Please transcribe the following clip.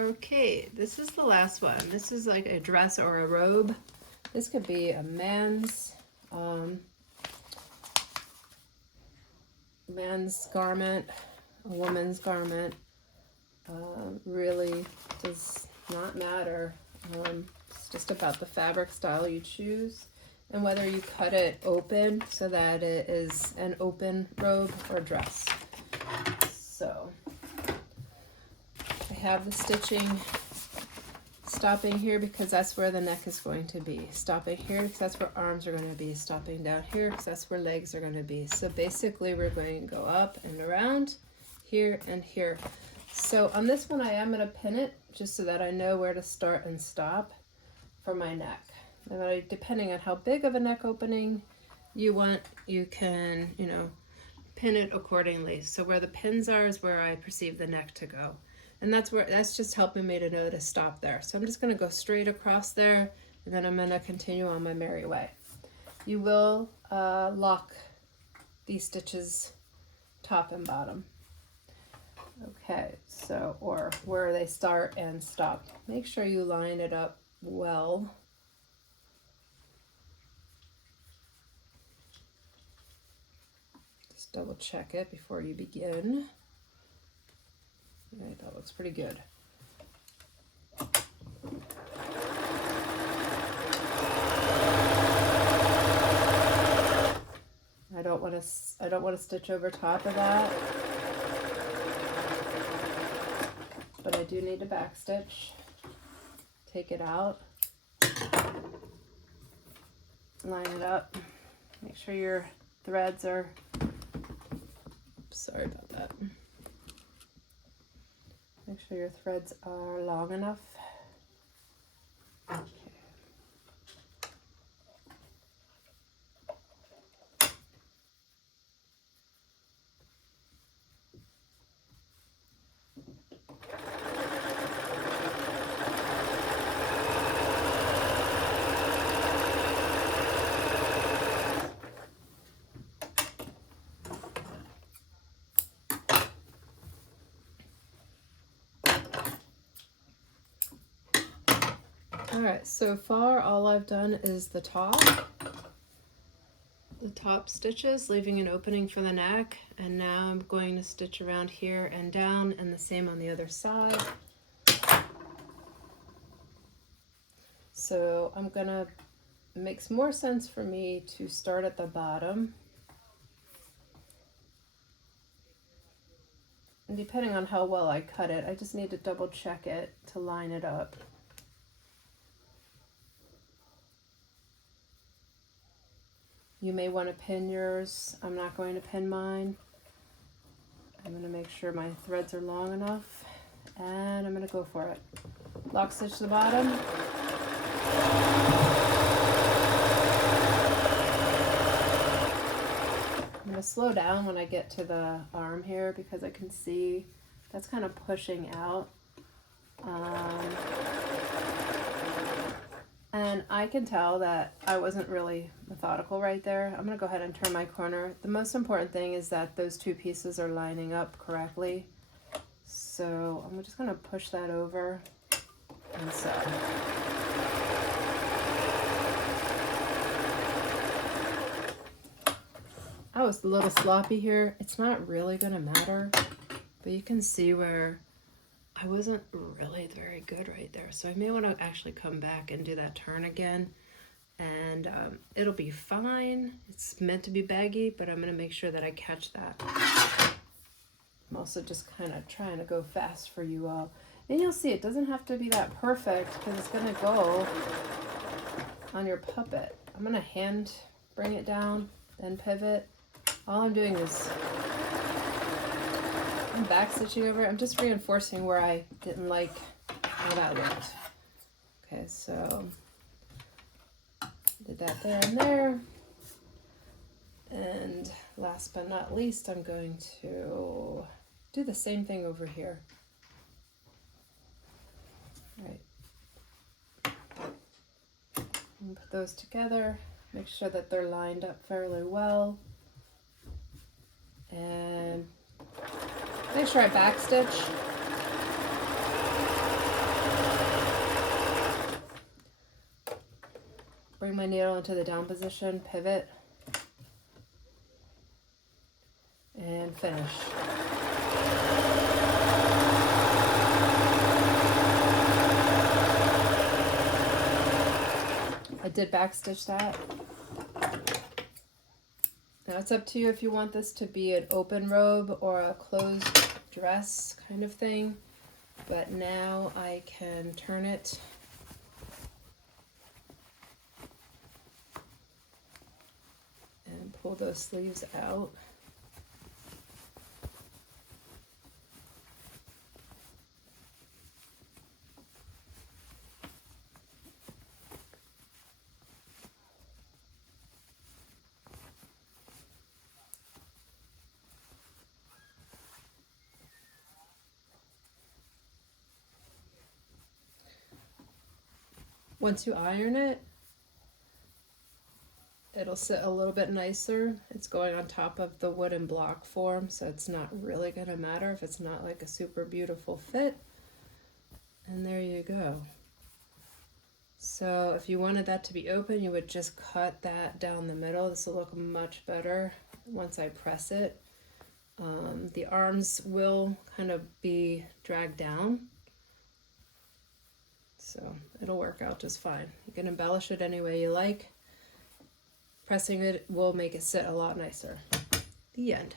Okay, this is the last one. This is like a dress or a robe. This could be a man's garment, a woman's garment. Really does not matter. It's just about the fabric style you choose and whether you cut it open so that it is an open robe or dress. So I have the stitching stopping here because that's where the neck is going to be, stopping here because that's where arms are going to be, stopping down here because that's where legs are going to be. So basically we're going to go up and around here and here. So on this one I am going to pin it just so that I know where to start and stop for my neck. And depending on how big of a neck opening you want, you can, pin it accordingly. So where the pins are is where I perceive the neck to go. And that's just helping me to know to stop there. So I'm just going to go straight across there, and then I'm going to continue on my merry way. You will lock these stitches top and bottom. Okay, so, or where they start and stop. Make sure you line it up well. Just double check it before you begin. All right, that looks pretty good. I don't want to stitch over top of that, but I do need to back stitch. Take it out, line it up, make sure your threads are, sorry about that. Make sure your threads are long enough. Okay. All right, so far all I've done is the top stitches, leaving an opening for the neck, and now I'm going to stitch around here and down, and the same on the other side. So I'm gonna, it makes more sense for me to start at the bottom, and depending on how well I cut it, I just need to double check it to line it up. You may want to pin yours. I'm not going to pin mine. I'm going to make sure my threads are long enough, and I'm going to go for it. Lock stitch to the bottom. I'm going to slow down when I get to the arm here because I can see that's kind of pushing out. And I can tell that I wasn't really methodical right there. I'm going to go ahead and turn my corner. The most important thing is that those two pieces are lining up correctly. So I'm just going to push that over and sew. I was a little sloppy here. It's not really going to matter, but you can see where I wasn't really very good right there. So I may want to actually come back and do that turn again, and it'll be fine. It's meant to be baggy, but I'm going to make sure that I catch that. I'm also just kind of trying to go fast for you all. And you'll see it doesn't have to be that perfect because it's going to go on your puppet. I'm going to hand bring it down, then pivot. All I'm doing is I'm back stitching over it. I'm just reinforcing where I didn't like how that looked. Okay, so did that there and there. And last but not least, I'm going to do the same thing over here. All right. And put those together. Make sure that they're lined up fairly well. And make sure I backstitch. bring my needle into the down position, pivot, and finish. I did backstitch that. Now it's up to you if you want this to be an open robe or a closed dress kind of thing. But now I can turn it and pull those sleeves out. Once you iron it, it'll sit a little bit nicer. It's going on top of the wooden block form, so it's not really gonna matter if it's not like a super beautiful fit. And there you go. So if you wanted that to be open, you would just cut that down the middle. This will look much better once I press it. The arms will kind of be dragged down, so it'll work out just fine. You can embellish it any way you like. Pressing it will make it sit a lot nicer. The end.